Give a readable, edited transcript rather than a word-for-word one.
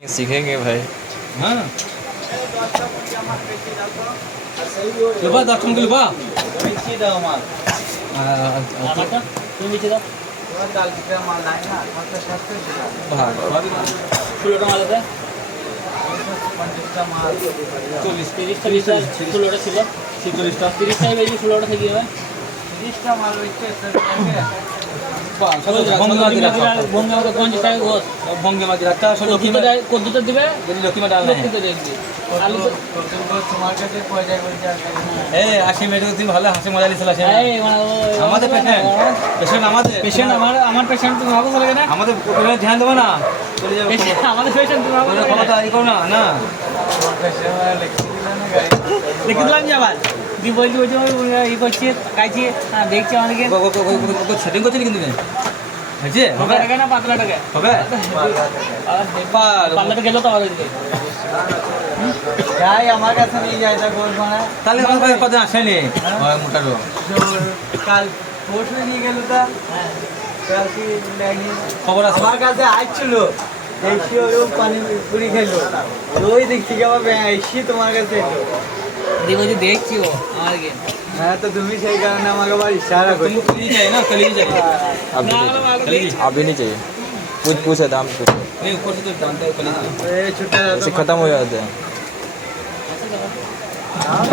सीखेंगे भाई। हाँ लुबा 10 टन लुबा মিষ্টি দাও মাল আমারটা তুমি নিচে দাও তোমার কাল থেকে মাল নাই না কত সস্তা ছিল भाग 16টা মাল আছে 50টা মাল 40 30টা 16টা ছিল 40টা 30টা বেশি 16টা থেকে যাবে 30টা মাল হইছে ভঙ্গে আমাকে 50 টাকা গোস भोंगे में रखता है কদ্দুটা দিবে लौकी में डालना है। লক্ষ্মীতে দেখবি আলু তোমার কাছে পয়সা বলছে ए 80 मिनट तुम ভালো হাসি মজা লিছিল আছে এই আমাদের পেশেন্ট আমাদের পেশেন্ট আমার পেশেন্ট তুমি ভাবো চলে না আমাদের ওখানে ধ্যান দেবো না চলে যাবে আমাদের পেশেন্ট তুমি ভাবো ওখানে ক্ষমতা ই করো না না লিখে দিলাম যে আবার দি বলছি বলছি ই করছি খাইছি দেখছি আমাদেরকে সেটিং করছিলি কিন্তু হয়েছে হবে টাকা না 5 টাকা হবে পাল্লাটা গেল তো আবার ওইদিকে যাই আমার কাছে নিয়ে যায় তা গোল বানায় তাহলে আমার কাছে কত আসেনি মোটারও কাল পরশু নিয়ে গেল তা কালকে লাগিয়ে খবর আছে আমার কাছে আসছিল দেখছি ওরকম পানি পুরি খেলো ওই দিক থেকে আবার এসছি তোমার কাছে এলো দি বলছি দেখছি ও আমাদেরকে হ্যাঁ তো তুমি সেই কারণে আমাকে আবার ইশারা করছো तुमको कल चाहिए ना कल ही चाहिए अभी नहीं चाहिए पूछे दाम पूछे नहीं ऊपर से तो जानते हो कल ही चाहिए ए छुट्टा ऐसे खत्म हो जाते हैं हाँ